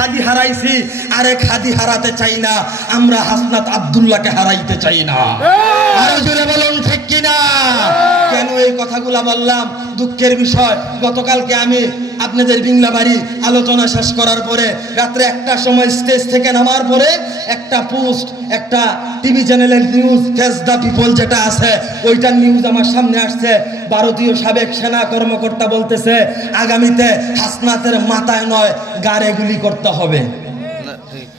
খাদি হারাইছি, আরেক খাদি হারাতে চাই না। আমরা হাসনাত আব্দুল্লাহকে হারাইতে চাই না। আরো জোরে বলুন ঠিক কিনা? কেন এই কথাগুলা বললাম? দুঃখের বিষয়, গতকালকে আমি আপনাদের বিংলাবাড়ি আলোচনা শেষ করার পরে রাত্রে 1টার সময় স্টেজ থেকে নামার পরে একটা পোস্ট, একটা টিভি চ্যানেলের নিউজ, ফেস দ্য পিপল যেটা আছে, ওইটার নিউজ আমার সামনে আসছে। ভারতীয় সাবেক সেনা কর্মকর্তা বলতেছে আগামীতে হাসনাতের মাথায় নয় গাড়ে গুলি করতে হবে।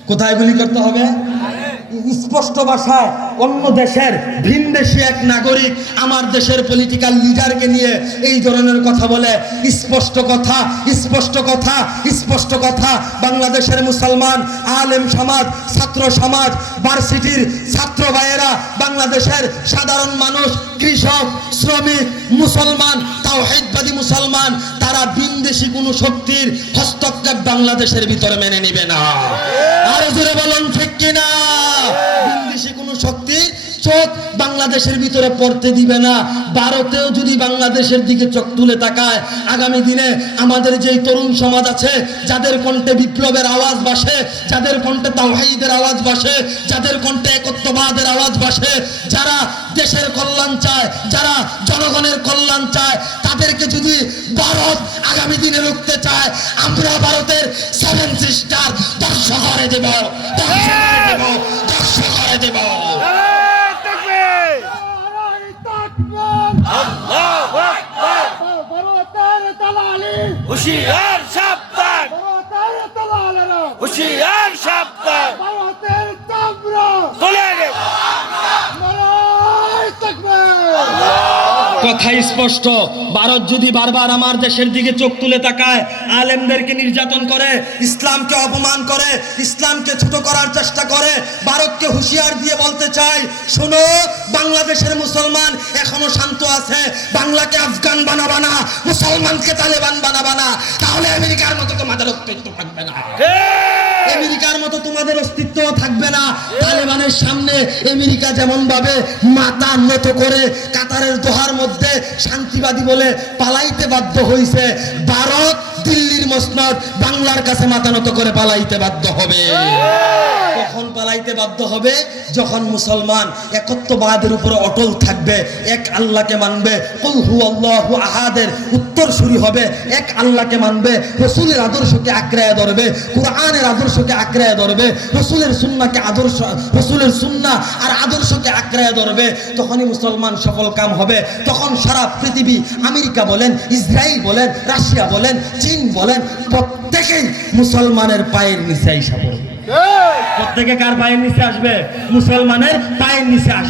কোথায় গুলি করতে হবে? স্পষ্ট ভাষায় অন্য দেশের ভিনদেশী এক নাগরিক আমার দেশের পলিটিক্যাল লিডারকে নিয়ে এই ধরনের কথা বলে। স্পষ্ট কথা, স্পষ্ট কথা, স্পষ্ট কথা। বাংলাদেশের মুসলমান আলেম সমাজ, ছাত্র সমাজ, ভার্সিটির ছাত্র ভাইয়েরা, বাংলাদেশের সাধারণ মানুষ, কৃষক, শ্রমিক, মুসলমান, তাওহীদবাদী মুসলমান, তারা ভিনদেশী কোনো শক্তির হস্তক্ষেপ বাংলাদেশের ভিতরে মেনে নেবে না। আর জোরে বলুন ঠিক কিনা? ভিনদেশী কোনো শক্তির চোখ বাংলাদেশের ভিতরে পড়তে দিবে না। ভারতেও যদি বাংলাদেশের দিকে চোখ তুলে তাকায়, আগামী দিনে আমাদের যেই তরুণ সমাজ আছে, যাদের কণ্ঠে বিপ্লবের আওয়াজ ভাসে, যাদের কণ্ঠে তাওহীদের আওয়াজ ভাসে, যাদের কণ্ঠে একত্ববাদের আওয়াজ ভাসে, যারা দেশের কল্যাণ চায়, যারা জনগণের কল্যাণ চায়, তাদেরকে যদি ভারত আগামী দিনে রুখতে চায়, আমরা ভারতের 7 সিস্টার ধ্বংস করে দেব, ধ্বংস করে দেব, ধ্বংস করে দেব। হুশিয়ার সাবধান, হুশিয়ার সাবধান, চলে গে। কথা স্পষ্ট, ভারত যদি বারবার আমার দেশের দিকে চোখ তুলে তাকায়, আলেমদেরকে নির্যাতন করে, ইসলামকে অপমান করে, ইসলামকে ছোট করার চেষ্টা করে, ভারতকে হুঁশিয়ার দিয়ে বলতে চাই, শোনো, বাংলাদেশের মুসলমান এখনো শান্ত আছে। বাংলাকে আফগান বানাবা না, মুসলমানকে তালেবান বানাবা না, তাহলে আমেরিকার মতো তোমাদের অস্তিত্ব থাকবে না। আমেরিকার মতো তোমাদের অস্তিত্ব থাকবে না। তালেবানের সামনে আমেরিকা যেমন ভাবে মাথা নত করে কাতারের দোহার মধ্যে শান্তিবাদী বলে পালাইতে বাধ্য হয়েছে, ভারত দিল্লির মসনদ বাংলার কাছে মাথা নত করে পালাইতে বাধ্য হবে। কখন পালাইতে বাধ্য হবে? যখন মুসলমান একত্ববাদের উপরে অটল থাকবে, এক আল্লাহকে মানবে, কুল হুয়াল্লাহু আহাদের উত্তরসূরি হবে, এক আল্লাহকে মানবে, রাসূলের আদর্শকে আঁকড়ায় ধরবে, কোরআনের আদর্শকে আঁকড়ায় ধরবে, রাসূলের সুন্নাহকে আদর্শ, রাসূলের সুন্নাহ আর আদর্শকে আঁকড়ায় ধরবে, তখনই মুসলমান সফল কাম হবে। তখন সারা পৃথিবী, আমেরিকা বলেন, ইসরায়েল বলেন, রাশিয়া বলেন, চীন বলেন, প্রত্যেকেই মুসলমানের পায়ের নিচে আইসা পড়বে। প্রত্যেকে কার পায়ের নিচে আসবে? মুসলমানের পায়ের নিচে আসবে।